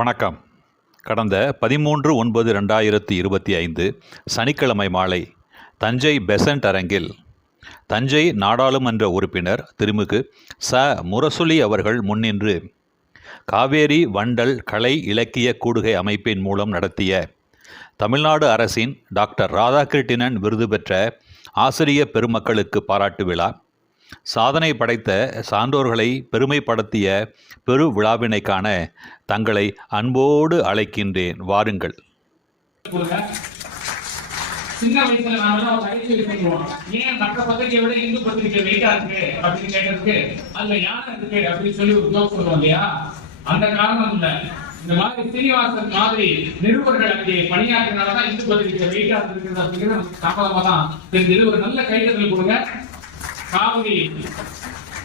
வணக்கம். கடந்த 13/9/2025 சனிக்கிழமை மாலை தஞ்சை பெசன்ட் அரங்கில் தஞ்சை நாடாளுமன்ற உறுப்பினர் திருமிகு ச. முரசொலி அவர்கள் முன்னின்று காவேரி வண்டல் கலை இலக்கிய கூடுகை அமைப்பின் மூலம் நடத்திய தமிழ்நாடு அரசின் டாக்டர் ராதாகிருஷ்ணன் விருது பெற்ற ஆசிரிய பெருமக்களுக்கு பாராட்டு விழா, சாதனை படைத்த சான்றோர்களை பெருமைப்படுத்திய பெரு விழாவினை காண தங்களை அன்போடு அழைக்கின்றேன். வாருங்கள். சின்ன வயசுல நாம பயிற்சி பண்ணுவோம். ஏன் மற்ற பத்திரிகையை விட இந்து பத்திரிகை வெயிட்டா இருக்கு அப்படின்னு கேட்டதுக்கு அதுல யானை இருக்கு அப்படின்னு சொல்லி ஒரு ஜோக் சொல்லுவோம் இல்லையா? அந்த காரணம் இல்ல. இந்த மாதிரி சீனிவாசன் மாதிரி நிருபர்கள் அங்கே பணியாற்றினால்தான் இந்து பத்திரிகை வெயிட்டா இருக்கு அப்படிங்கிறது தாமதமா தான் தெரிஞ்சது. ஒரு நல்ல கைதட்டல் கொடுங்க. காவிரி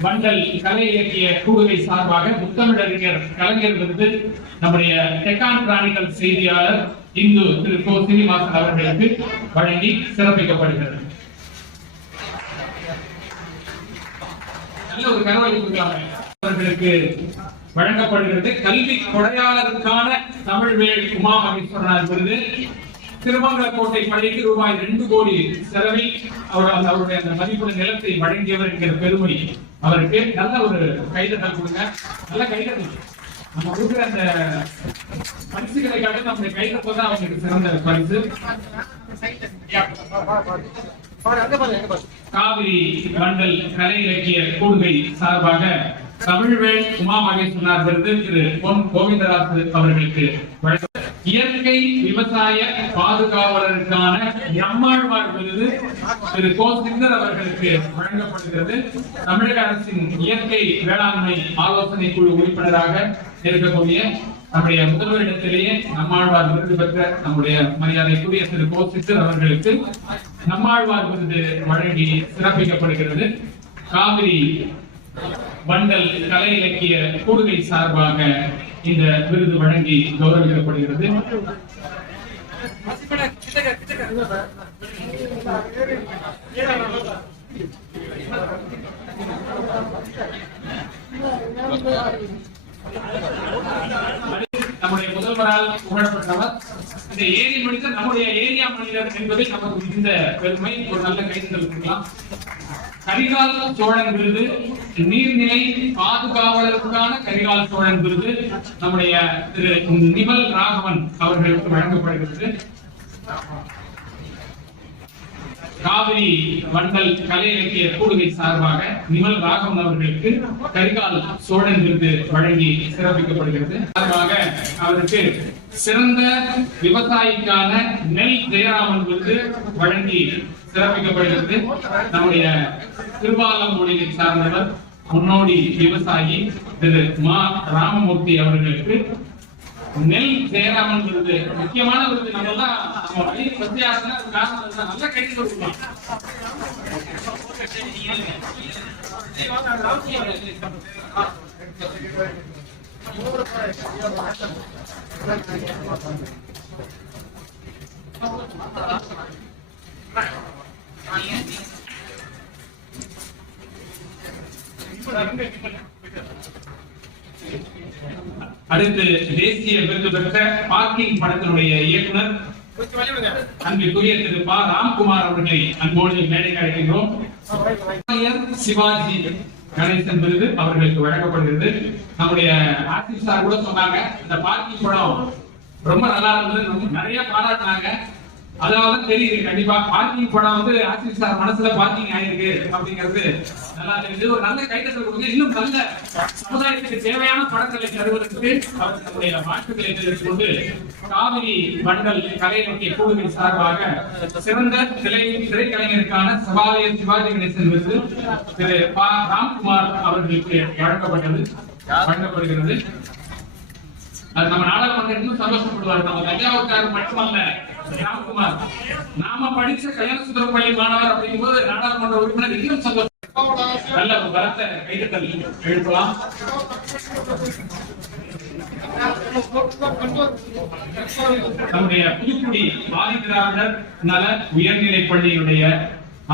வண்டல் கலை இலக்கிய கூடுகை சார்பாக முத்தமிழறிஞர் கலைஞர் விருது நம்முடைய டெக்கான் கிரானிக்கல் செய்தியாளர் இந்து திரு கோ. சீனிவாசன் அவர்களுக்கு வழங்கி சிறப்பிக்கப்படுகிறது. நல்ல ஒரு கரவொலி கொடுக்கலாமே. அவர்களுக்கு வழங்கப்படுகிறது கல்வி கொடையாளருக்கான தமிழ்வேள் உமா மகேஸ்வரனார் விருது. திருமங்கலக்கோட்டை பள்ளிக்கு ரூபாய் 2 கோடி செலவில் அவருடைய அந்த மதிப்புள்ள நிலத்தை வழங்கியவர் என்கிற பெருமை அவருக்கு. நல்ல ஒரு கைதட்டல் கொடுங்க. நல்ல கைதட்டல். நம்ம கொடுக்குற அந்த பரிசுகளை காட்ட நம்முடைய கைதட்டல் தான் அவங்களுக்கு சிறந்த பரிசு. காவிரி வண்டல் கலை இலக்கிய கூடுகை சார்பாக தமிழ்வேள் உமா மகேஸ்வரனார் விருது திரு பொன் கோவிந்தராசு அவர்களுக்கு வழங்க. இயற்கை விவசாய பாதுகாவலருக்கான நம்மாழ்வார் விருது திரு கோ. சிங்கர் அவர்களுக்கு வழங்கப்படுகிறது. தமிழக அரசின் இயற்கை வேளாண்மை ஆலோசனை குழு உறுப்பினராக இருக்கக்கூடிய நம்முடைய முதல்வரிடத்திலேயே நம்மாழ்வார் விருது பெற்ற நம்முடைய மரியாதைக்குரிய திரு கோ. சிங்கர் அவர்களுக்கு நம்மாழ்வார் விருது வழங்கி சிறப்பிக்கப்படுகிறது. காவிரி வண்டல் கலை இலக்கிய கூடுகை சார்பாக இந்த விருது வழங்கி கௌரவிக்கப்படுகிறது. நம்முடைய முதல்வரால் புகழப்பட்டவர். இந்த ஏரி மனிதர் நம்முடைய ஏரியா மனிதர் என்பதை நமக்கு மிகுந்த பெருமை. ஒரு நல்ல கைதட்டல் இருக்கலாம். கரிகால் சோழன் விருது நீர்நிலை பாதுகாவலருக்கான கரிகால் சோழன் விருது நம்முடைய திரு நிமல் ராகவன் அவர்களுக்கு வழங்கப்படுகிறது. காவிரி வண்டல் கலை இலக்கிய கூடுகை சார்பாக நிமல் ராகவன் அவர்களுக்கு கரிகால் சோழன் விருது வழங்கி சிறப்பிக்கப்படுகிறது. சார்பாக அவருக்கு சிறந்த விவசாயிக்கான நெல் ஜெயராமன் விருது வழங்கி சிறப்பிக்கப்படுகிறது. நம்முடைய திருவாலங்குடியை சார்ந்தவர் முன்னோடி விவசாயி திரு மா. ராமமூர்த்தி அவர்களுக்கு நெல் ஜெயராமன் விருது. முக்கியமான விருது. நம்ம எல்லாம் நல்ல கைது கொடுக்கலாம். அடுத்து தேசிய விருது பெற்ற பார்க்கிங் படத்தினுடைய இயக்குனர் அன்பிற்குரிய திரு பா. ராம்குமார் அவர்களை அன்போடு மேடைக்கு அழைக்கின்றோம். சிவாஜி கணேசன் விருது அவர்களுக்கு வழங்கப்படுகிறது. நம்முடைய ஆசிரியர் சார் கூட சொன்னாங்க, இந்த பார்க்கிங் படம் ரொம்ப நல்லா இருந்தது, நிறைய பாராட்டினாங்க. அதாவது தெரியுது கண்டிப்பா பார்க்கிங் படம் ஆசிரியர் சார் மனசுல பார்க்கிங் ஆயிருக்கு அப்படிங்கிறது நல்லா தெரியுது. ஒரு நல்ல கைதட்டல் கொடுங்க. இன்னும் நல்ல சமுதாயத்துக்கு தேவையான படங்களை தருவதற்கு அவர்களுடைய வாழ்த்துக்களை தெரிவித்துக் கொண்டு காவிரி வண்டல் கலை இலக்கிய கூடுகை சார்பாக சிறந்த திரைக்கலைஞருக்கான சபாலயர் சிவாஜி கணேசன் விருது திரு பா. ராம்குமார் அவர்களுக்கு வழங்கப்படுகிறது. நம்ம நாடாளுமன்றம் இன்னும் சந்தோஷப்படுவார். நம்ம தஞ்சாவூர்காரர் மட்டுமல்ல, ராம்குமார் நாம படிச்ச கல்யாண சுந்தர பள்ளி மாணவர் அப்படிங்கும்போது நாடாளுமன்ற உறுப்பினர் இன்னும் சந்தோஷம். நல்ல ஒரு பலத்த கைதட்டல் எழுப்பலாம். நம்முடைய புதுக்குடி ஆதிதிராவிடர் நல உயர்நிலை பள்ளியுடைய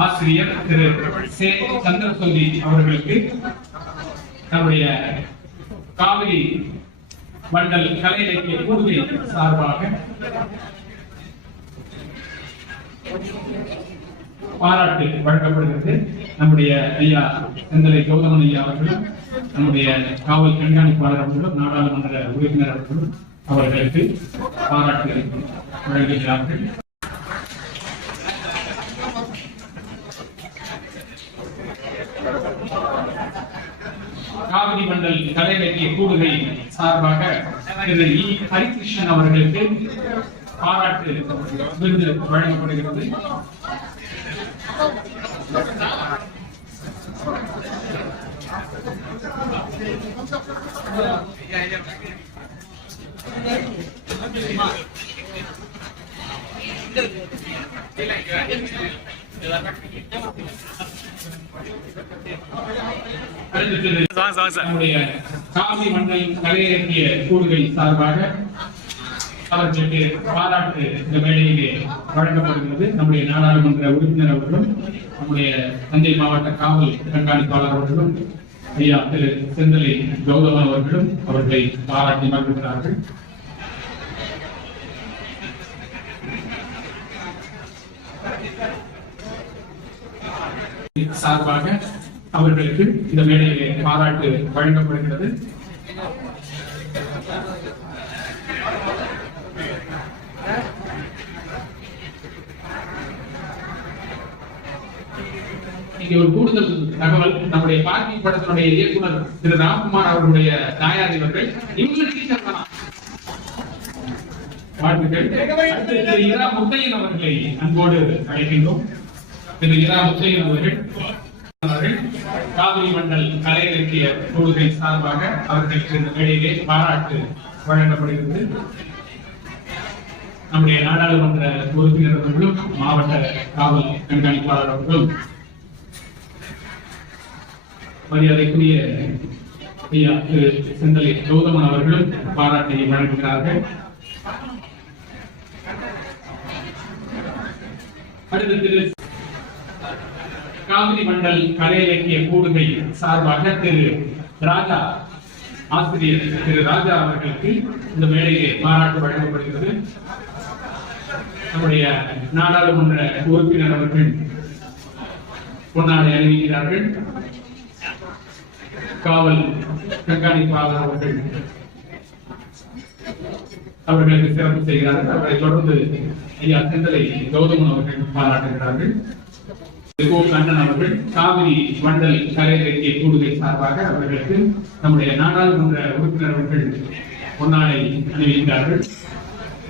ஆசிரியர் திரு சே. சந்திரசோதி அவர்களுக்கு நம்முடைய காவிரி மண்டல் கலை இலக்கிய கூடுகை சார்பாக பாராட்டு வழங்கப்படுகிறது. நம்முடைய ஐயா செந்தலை கௌதமன் ஐயா அவர்களும் நம்முடைய காவல் கண்காணிப்பாளர் அவர்களும் நாடாளுமன்ற உறுப்பினர் அவர்களும் அவர்களுக்கு பாராட்டு வழங்குகிறார்கள். காவிரி மண்டல் கலை இலக்கிய கூடுகை சார்பாக திரு இ. ஹரிகிருஷ்ணன் அவர்களுக்கு பாராட்டு விருது வழங்கப்படுகிறது. நம்முடைய காவிரி மண்டல் கலை இலக்கிய கூடுகை சார்பாக அவர்களுக்கு பாராட்டு இந்த மேடையிலே வழங்கப்படுகிறது. நம்முடைய நாடாளுமன்ற உறுப்பினர் அவர்களும் நம்முடைய தஞ்சை மாவட்ட காவல் கண்காணிப்பாளர் அவர்களும் ஐயா திரு செந்தலை கௌதமன் அவர்களும் அவர்களை பாராட்டி மகிழ்கிறார்கள். சார்பாக அவர்களுக்கு இந்த மேடையிலே பாராட்டு வழங்கப்படுகிறது. இங்கே ஒரு கூடுதல் தகவல், நம்முடைய பார்க்கிங் படத்தினுடைய இயக்குனர் திரு ராம்குமார் அவர்களுடைய தாயார் இவர்கள் இவங்க டீச்சர் தான். வாழ்த்துக்கள். திரு இரா முத்தையன் அவர்களை அன்போடு அழைக்கின்றோம். திரு இரா முத்தையன் அவர்கள் காவிரி மண்டல் கலை இலக்கிய கூடுகை சார்பாக அவர்களுக்கு இந்த மேடையிலே பாராட்டு வழங்கப்படுகிறது. நம்முடைய நாடாளுமன்ற உறுப்பினர் அவர்களும் மாவட்ட காவல் கண்காணிப்பாளர் அவர்களும் மரியாதைக்குரிய ஐயா திரு செந்தலை கௌதமன் அவர்களும் பாராட்டை வழங்குகிறார்கள். அடுத்து காவிரி மண்டல் கலை இலக்கிய கூடுகை சார்பாக திரு ராஜா ஆசிரியர் திரு ராஜா அவர்களுக்கு இந்த மேடையிலே பாராட்டு வழங்கப்படுகிறது. நம்முடைய நாடாளுமன்ற உறுப்பினர் அவர்கள் பொன்னாடை அணிவிக்கிறார்கள். காவல் கண்காணிப்பாளர் அவர்கள் அவர்களுக்கு சிறப்பு செய்கிறார்கள். அவரை தொடர்ந்து ஐயா செந்தலை கௌதமன் அவர்கள் பாராட்டுகிறார்கள். கண்ணன் அவர்கள் காவிரி மண்டல் கலை இலக்கிய கூடுகை சார்பாக அவர்களுக்கு நம்முடைய நாடாளுமன்ற உறுப்பினர் அவர்கள் பொன்னாடை அணிவிக்கிறார்கள்.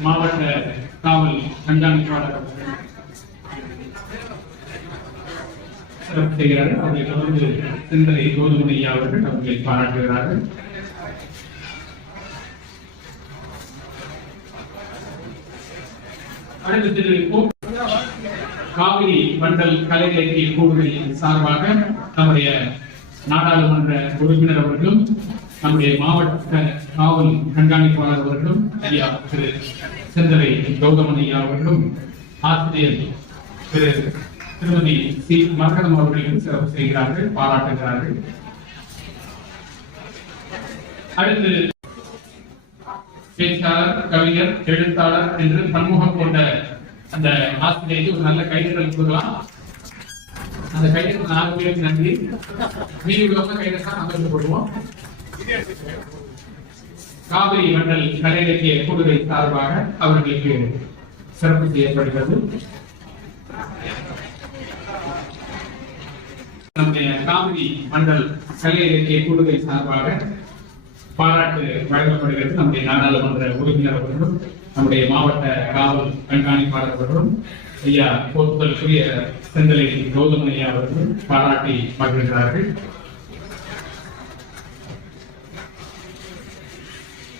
மாவட்ட காவல் கண்காணிப்பாளர் அவர்கள் சிறப்பு செய்கிறார்கள். அவர்களை தொடர்ந்து செந்தலை கௌதமன் ஐயா அவர்கள் அவர்களை பாராட்டுகிறார்கள். அடுத்து காவிரி மண்டல் கலை இலக்கிய கூடுகை சார்பாக நம்முடைய நாடாளுமன்ற உறுப்பினர் அவர்களும் நம்முடைய மாவட்ட காவல் கண்காணிப்பாளர் அவர்களும் ஐயா திரு செந்தலை கௌதமன் ஐயா அவர்களும் ஆசிரியர் திரு திருமதி சி மரகதம் அவர்களுக்கு சிறப்பு செய்கிறார்கள், பாராட்டுகிறார்கள். அடுத்து பேச்சாளர், கவிஞர், எழுத்தாளர் என்று பன்முகம் கொண்ட அந்த ஆசிரியருக்கு ஒரு நல்ல கைதட்டல் கொடுக்கலாம். அந்த கைதட்டல் 4 பேருக்கு நன்றி. மீதி உள்ளவங்க கைதட்டா சந்தோஷப்படுவோம். காவிரி மண்டல் கலை இலக்கிய கூடுகை சார்பாக அவர்களுக்கு சிறப்பு செய்யப்படுகிறது. நம்முடைய காவிரி மண்டல் கலை இலக்கிய கூடுகை சார்பாக பாராட்டு வழங்கப்படுகிறது. நம்முடைய நாடாளுமன்ற உறுப்பினர் அவர்களும் நம்முடைய மாவட்ட காவல் கண்காணிப்பாளர் அவர்களும் ஐயா போற்றுதலுக்குரிய செந்தலை கௌதமன் ஐயா அவர்களும் பாராட்டி மகிழ்கிறார்கள்.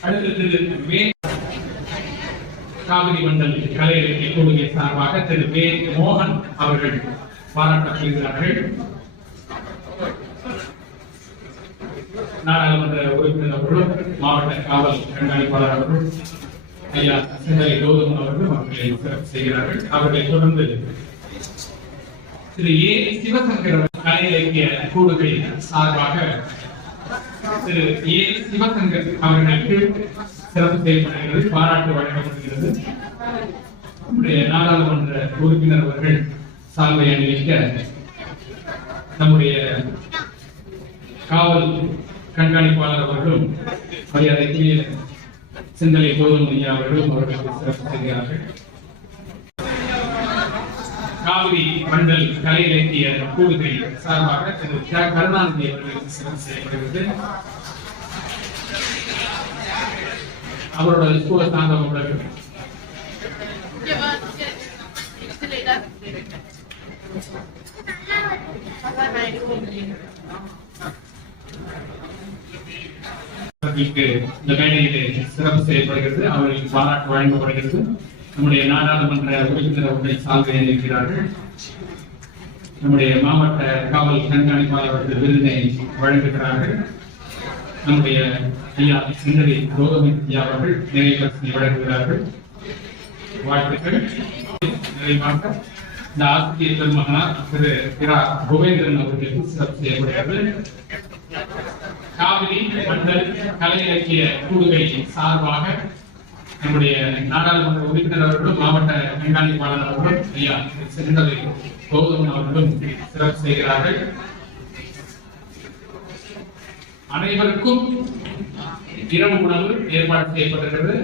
அடுத்தது காவிரி மண்டல் கலை இலக்கிய கூடுகை சார்பாக திரு வே மோகன் அவர்கள் பாராட்டப்படுகிறார்கள். நாடாளுமன்ற உறுப்பினர் அவர்களும் மாவட்ட காவல் கண்காணிப்பாளர் அவர்களும் ஐயா செந்தலை கௌதமன் அவர்களும் அவர்களை சிறப்பு செய்கிறார்கள். அவர்களை தொடர்ந்து திரு ஏ சிவசங்கர் கலை இலக்கிய கூடுகை சார்பாக திரு ஏ சிவசங்கர் அவர்களுக்கு சிறப்பு செய்யப்படுகிறது, பாராட்டு வழங்கப்படுகிறது. நம்முடைய நாடாளுமன்ற உறுப்பினர் அவர்கள் சால்வை அணிவிக்க நம்முடைய காவல் கண்காணிப்பாளர் அவர்களும் மரியாதைக்குரிய சிந்தனை கோதம் ஐயா அவர்களும் அவர்களுக்கு சிறப்பு செய்கிறார்கள். காவிரி மண்டல் கலை இலக்கிய கூடுகை சார்பாக திரு கருணாநிதி அவர்களுக்கு சிறப்பு செய்யப்படுகிறது. அவரோட ஸ்கூலை சார்ந்தவர்களுக்கு இந்த மேடையிலே சிறப்பு செய்யப்படுகிறது, அவர்களுக்கு பாராட்டு வழங்கப்படுகிறது. நம்முடைய நாடாளுமன்ற உறுப்பினர் அவர்கள் சால்வை அணிவிக்கிறார்கள். நம்முடைய மாவட்ட காவல் கண்காணிப்பாளர் அவர்கள் விருதினை வழங்குகிறார்கள். நம்முடைய ஐயா சிந்தனை கௌதமி ஐயா அவர்கள் நிறைவேற்றி வழங்குகிறார்கள். வாழ்த்துக்கள். நிறைவாக இந்த ஆசிரியர் பெருமகனார் திரு இரா கோவேந்திரன் அவர்களுக்கு சிறப்பு செய்யப்படுகிறது. காவிரி மண்டல் கலை இலக்கிய கூடுகை சார்பாக நம்முடைய நாடாளுமன்ற உறுப்பினர் அவர்களும் மாவட்ட கண்காணிப்பாளர் அவர்களும் ஐயா சிந்தனை கௌதமன் அவர்களும் சிறப்பு செய்கிறார்கள். அனைவருக்கும் இரவு உணவு ஏற்பாடு செய்யப்பட்டிருக்கிறது.